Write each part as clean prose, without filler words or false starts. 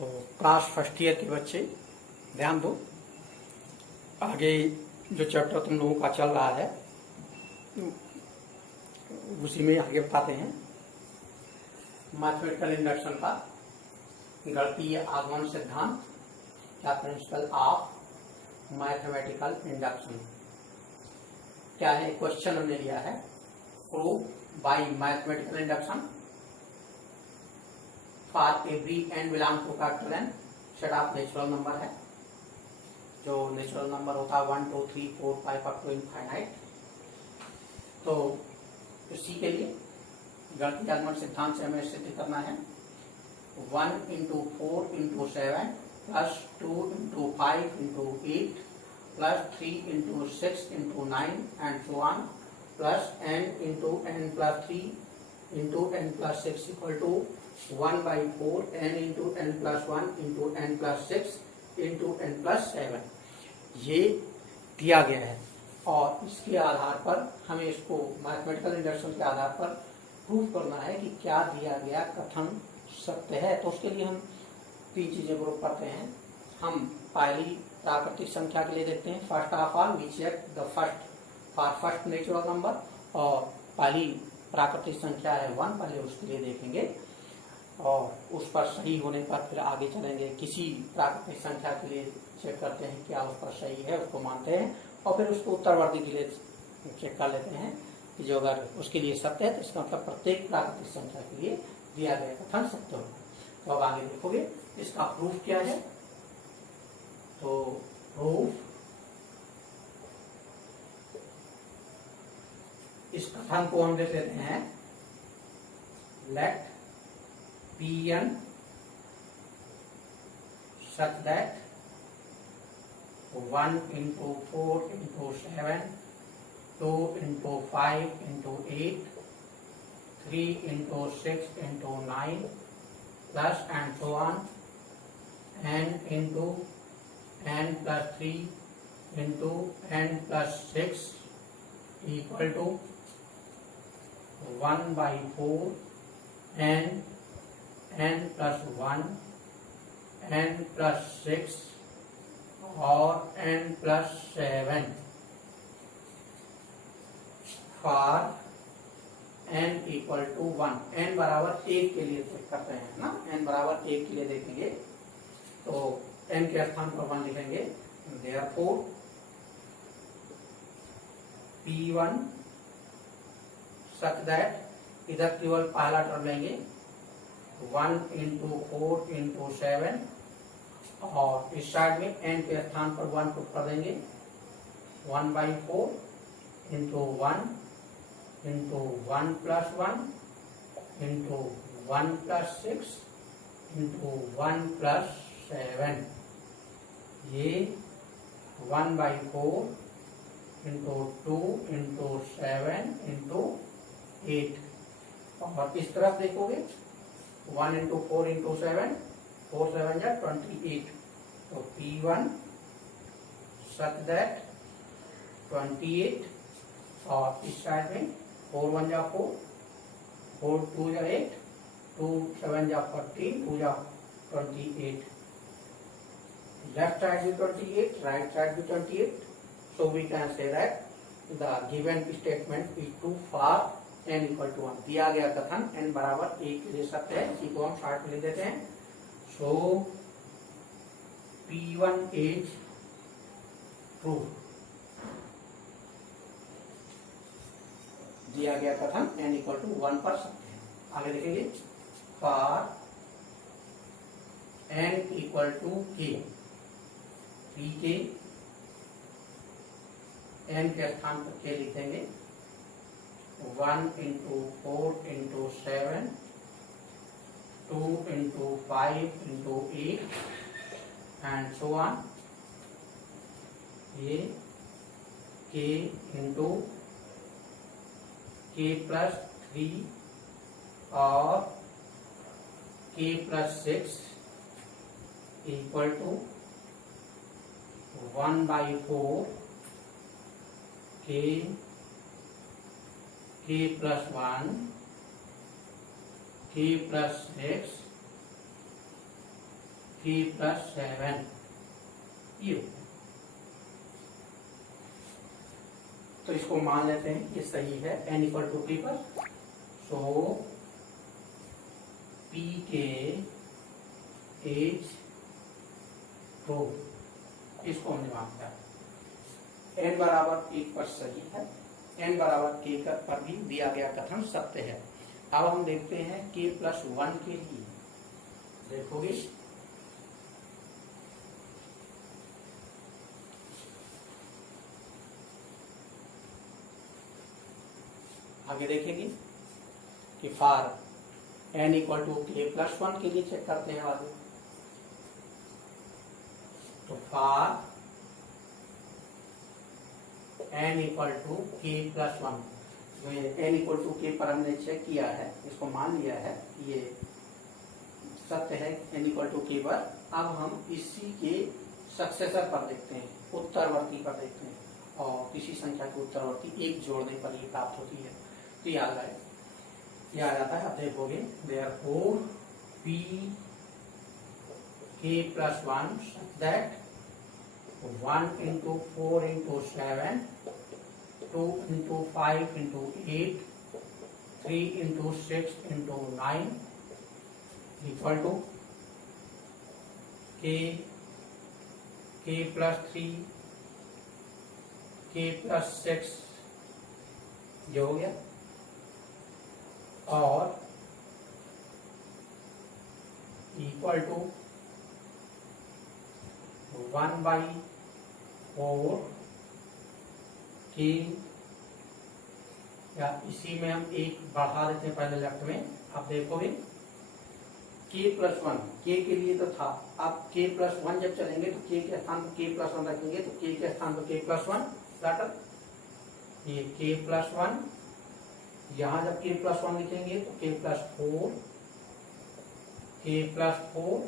तो class first year के बच्चे ध्यान दो। आगे जो चैप्टर तुम लोगों का चल रहा है उसी में आगे बताते हैं। मैथमेटिकल इंडक्शन का गणितीय आगमन सिद्धांत या प्रिंसिपल ऑफ मैथमेटिकल इंडक्शन क्या है। क्वेश्चन हमने लिया है prove by mathematical induction for every N belong to capital N set of natural number है। जो नेचुरल नंबर होता है 1 2 3 4 5 अप टू इनफाइनाइट। तो इसी के लिए गणितीय आगमन सिद्धांत से हमें सिद्ध करना है 1 into 4 into 7 plus 2 into 5 into 8 plus 3 into 6 into 9 and so on plus n into n plus 3 into n plus 6 equal to 1 by 4 n into n plus 1 into n plus 6 into n plus 7 ये दिया गया है। और इसके आधार पर हमें इसको mathematical induction के आधार पर प्रूव करना है कि क्या दिया गया कथन सत्य है। तो उसके लिए हम तीन चीजें ग्रुप करते हैं। हम पहली प्राकृतिक संख्या के लिए देखते हैं। First of all we check the first for first natural number. और पहली प्राकृतिक संख्या है 1, पहले उसके लिए देखेंगे और उस पर सही होने पर फिर आगे चलेंगे। किसी प्राकृतिक संख्या के लिए चेक करते हैं क्या उस पर सही है, उसको मानते हैं और फिर उसको उत्तरवर्ती के लिए चेक कर लेते हैं कि जो अगर उसके लिए सत्य है तो इसका मतलब प्रत्येक प्राकृतिक संख्या के लिए दिया गया कथन सत्य होगा। तो अब आगे देखोगे इसका प्रूफ क्या है। तो प्रूफ इस कथन को हम देख लेते हैं late Pn such that 1 into 4 into 7 2 into 5 into 8 3 into 6 into 9 plus and so on n into n plus 3 into n plus 6 equal to 1 by 4 n n plus 1 n plus 6 और n plus 7 for n equal to 1। n बराबर 1 के लिए check करते हैं ना। n बराबर 1 के लिए देखेंगे तो n के स्थान पर 1 लिखेंगे। देयरफॉर P1 सच दैट इधर केवल पहला टर्म लेंगे 1 into 4 into 7 और इस साइड में n के स्थान पर 1 पुट कर देंगे 1 by 4 into 1 into 1 plus 1 into 1 plus 6 into 1 plus 7। ये 1 by 4 into 2 into 7 into 8। और इस तरफ देखोगे 1 into 4 into 7 4 7 या 28। तो P1 such that 28 और इस साइड में 4 1 जा 4 4 2 जा 8 2 7 जा 14 2 जा 28। लेफ्ट साइड भी 28 राइट साइड भी 28। So we can say that the given statement is true for n equal to 1। दिया गया कथन n बराबर 1 के लिए सत्य है। इसी को हम शॉर्ट में लिख देते हैं। सो P1 इज ट्रू। दिया गया कथन n इक्वल टू 1 पर सत्य है। आगे देखेंगे for n equal to k p के n के स्थान पर k लिख देंगे 1 into 4 into 7 2 into 5 into 8 and so on। ये k into k plus 3 और k plus 6 equal to 1 by 4 k plus 1 k plus 6 k plus 7 ये हो गया। तो इसको मान लेते हैं ये सही है n इक्वल टू p पर। सो p के एज रो इसको हमने मान लिया। n बराबर 1 पर सही है, n बराबर k पर भी दिया गया कथन सत्य है। अब हम देखते हैं k प्लस 1 के लिए। देखोगे आगे देखेंगे कि for n equal to k plus 1 के लिए चेक करते हैं आगे। तो for n equal to k plus 1, जो ये n इक्वल टू k पर हमने चेक किया है, इसको मान लिया है ये सत्य है n इक्वल टू k पर। अब हम इसी के सक्सेसर पर देखते हैं, उत्तरवर्ती पर देखते हैं, और किसी संख्या के उत्तरवर्ती एक जोड़ने पर ये प्राप्त होती है। तो याद आए, याद आता है। अब देखोगे therefore p k plus 1 that 1 into 4 into 7, 2 into 5 into 8, 3 into 6 into 9 equal to k plus 3 k plus 6 जो हो गया, और इक्वल टू 1/4 k, या इसी में हम एक बढ़ा देते हैं पहले लेफ्ट में। आप देखोगे k प्लस 1 k के लिए तो था, अब k प्लस 1 जब चलेंगे तो k के स्थान पर k प्लस 1 रखेंगे, तो k के स्थान पर k प्लस 1 लाटर, ये k प्लस 1, यहाँ जब k प्लस 1 लिखेंगे तो k प्लस 4, k प्लस 4,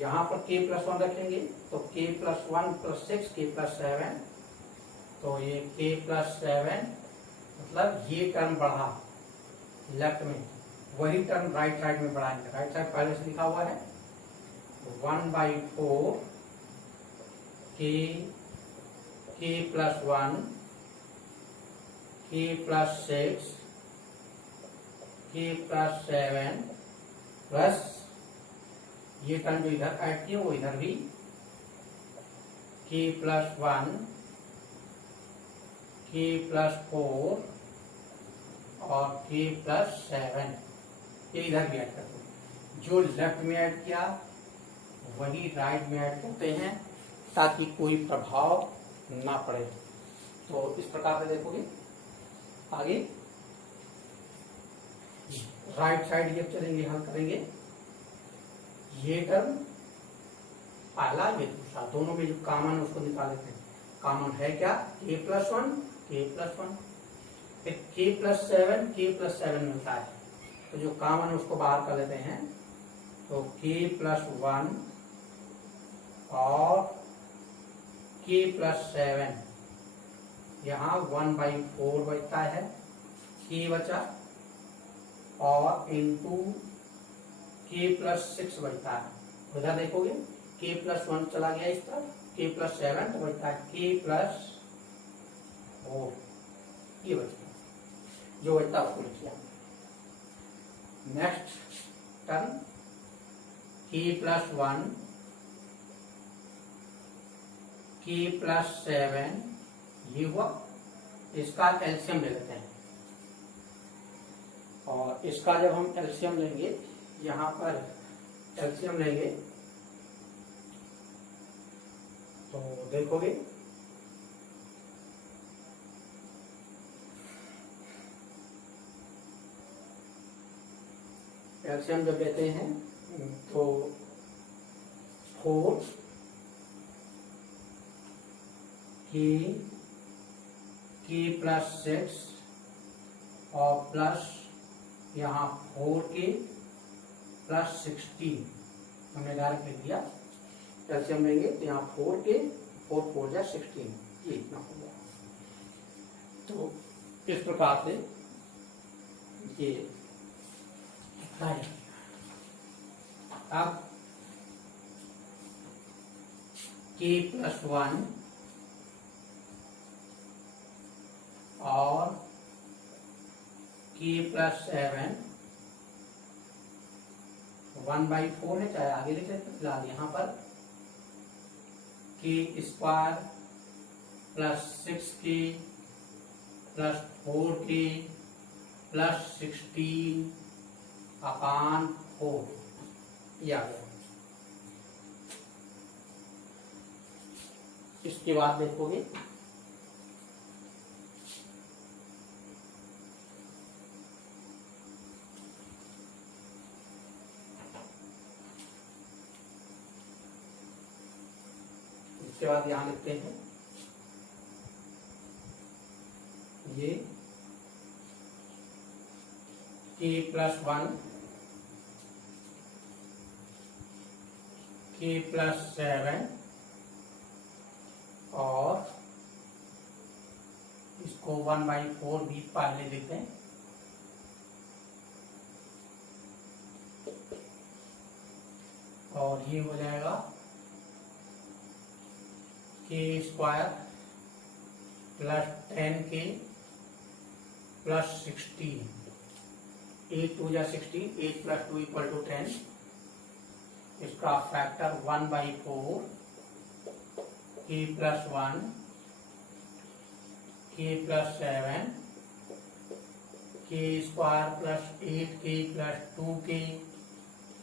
यहाँ पर k प्लस 1 रखेंगे तो k plus 1 plus 6 k plus 7, तो ये k प्लस 7, मतलब ये टर्म बढ़ा लेफ्ट में, वही टर्म राइट साइड में बढ़ाएंगे। राइट साइड पहले से लिखा हुआ है 1/4 k plus 1 k plus 6 k plus 7 plus ये टर्म जो इधर ऐड किए वो इधर भी k प्लस 1 k प्लस 4 और k प्लस 7, ये इधर भी ऐड करते हैं। जो लेफ्ट में ऐड किया वही राइट में ऐड करते हैं ताकि कोई प्रभाव ना पड़े। तो इस प्रकार से देखोगे आगे राइट साइड जब चलेंगे हल करेंगे, ये टर्म पहला ये दूसरा दोनों में जो कॉमन है उसको निकाल लेते हैं। कॉमन है क्या, k प्लस 1 k प्लस 1, फिर k प्लस 7 k प्लस 7 मिलता है, तो जो कॉमन है उसको बाहर कर लेते हैं। तो k प्लस 1 और k प्लस 7, यहाँ 1/4 बचता है, k बचा, और इंटू k प्लस 6 बचता है। उधर देखोगे k प्लस 1 चला गया इस तरफ, k प्लस 7 तो बचता है k प्लस 4, ये बच गया, जो बचता है उसको लिख लिया। Next term k plus 1 k plus 7, ये हुआ, इसका एलसीएम ले लेते हैं। और इसका जब हम एलसीएम लेंगे, यहाँ पर एलसीएम लेंगे तो देखोगे एलसीएम जब लेते हैं तो 4 k प्लस 6 और प्लस यहाँ 4k प्लस 16, हमने डायरेक्ट लिख दिया। कैल्शियम लेंगे तो यहाँ 4k 4 4 जा 16, ये इतना हो गया। तो इस प्रकार से ये अब k प्लस 1 और k प्लस 7 1/4 है, चाहे आगे लिख लेते फिलहाल यहाँ पर k square plus 6k plus 4k plus 16 अपान 4 ये आ गया। इसके बाद देखोगे इसके बाद यहां लिखते हैं ये k प्लस 1 k प्लस 7 और इसको 1/4 भी पहले लिखते हैं और ये हो जाएगा k square plus 10k plus 16 8 2 जा 16 8 प्लस 2 इक्वल टू 10 इसका factor 1/4 k plus 1 k plus 7 k square plus 8k plus 2k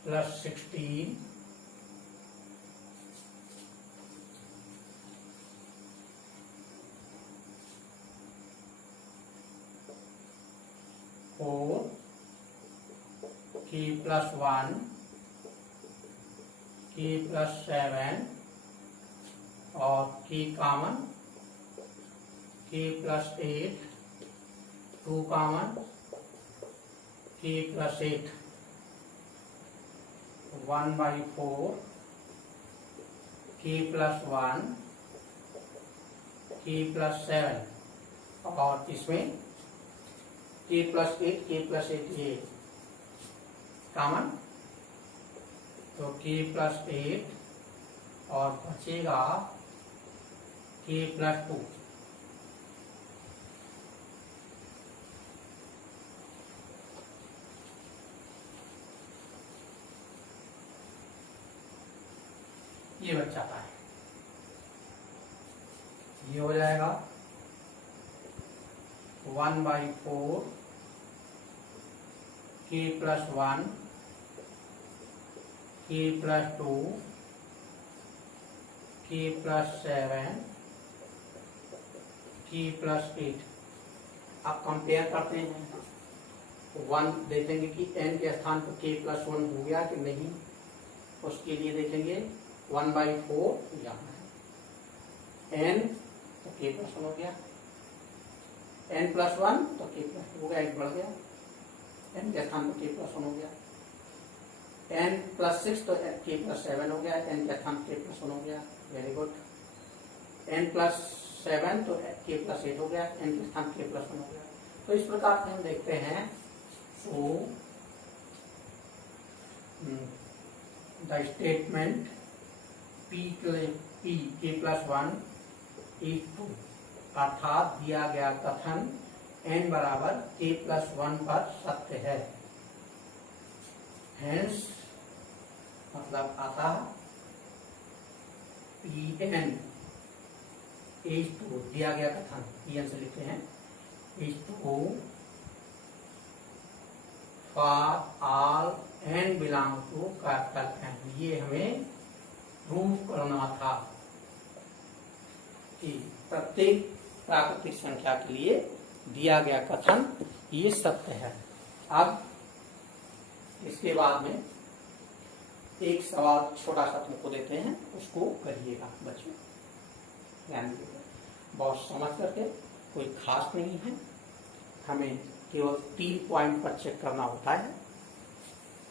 plus 16 4 k plus 1 k plus 7 और k common k plus 8 2 common k plus 8 1/4 k plus 1 k plus 7 और इसमें k plus 8 ये common तो k plus 8 और बचेगा k plus 2 ये बच जाता है। ये हो जाएगा 1/4 k plus 1 k plus 2 k plus 7 k plus 8। अब कंपेयर करते हैं 1 देखेंगे कि n के स्थान पर k प्लस 1 हो गया कि नहीं। उसके लिए देखेंगे 1/4 यहाँ है n तो k प्लस 1 हो गया n प्लस 1 तो k प्लस 2 हो गया, एक बढ़ गया n के स्थान पर k प्लस 1 हो गया n प्लस 6 तो k प्लस 7 हो गया n के स्थान k प्लस 1 हो गया, वेरी गुड। n प्लस 7 तो k प्लस 8 हो गया n के स्थान k प्लस 1 हो गया। तो इस प्रकार से हम देखते हैं so the statement p k plus 1 is true, अर्थात दिया गया कथन n बराबर k प्लस 1 पर सत्य है। हेंस मतलब आता Pn is true, दिया गया कथन Pn से लिखते हैं is true for all n belong to capital N। ये हमें प्रूव करना था कि प्रत्येक प्राकृतिक संख्या के लिए दिया गया कथन ये सत्य है। अब इसके बाद में एक सवाल छोटा सा तुमको देते हैं, उसको करिएगा बच्चों, ध्यान दीजिएगा। बहुत समझ करके, कोई खास नहीं है, हमें केवल 3 पॉइंट पर चेक करना होता है।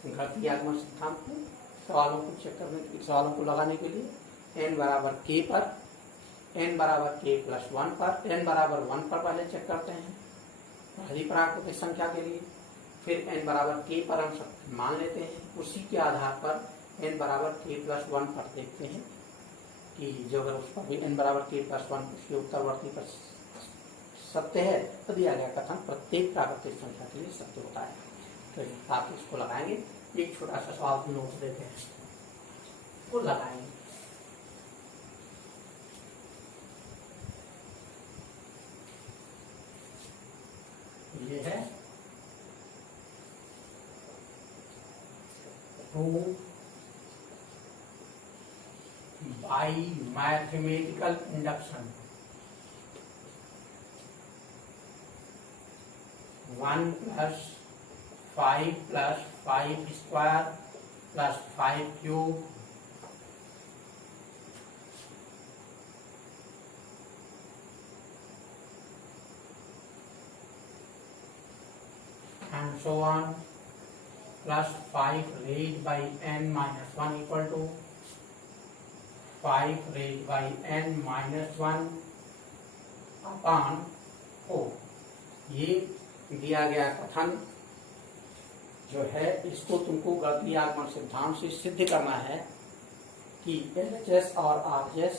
घातीय आगमन सिद्धांत में सवालों को चेक करने के लिए, सवालों को लगाने के लिए n बराबर k पर, n बराबर k प्लस 1 पर, n बराबर 1 पर पहले चेक करते हैं पहली प्राकृतिक संख्या के लिए, फिर n बराबर k पर हम सब मान लेते हैं। उसी के आधार पर n बराबर k प्लस 1 पर देखते हैं कि जो अगर उस पर भी n बराबर k+1 उसके उत्तरवर्ती पर सत्य है तो दिया गया कथन प्रत्येक प्राकृतिक संख्या के लिए सत्य होता है। तो आप इसको लगाएंगे, एक छोटा सा सवाल नोट देते हैं, वो लगाएंगे। ये है prove by mathematical induction 1 + 5 + 5 square + 5 cube and so on plus 5 raised by n minus 1 equal to 5 raised by n minus 1 upon 4। ये दिया गया कथन जो है इसको तुमको गणितीय आगमन सिद्धांत से सिद्ध करना है कि LHS और RHS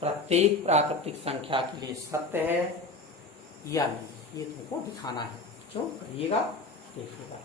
प्रत्येक प्राकृतिक संख्या के लिए सत्य है या नहीं, ये तुमको दिखाना है। जो करिएगा देखिएगा।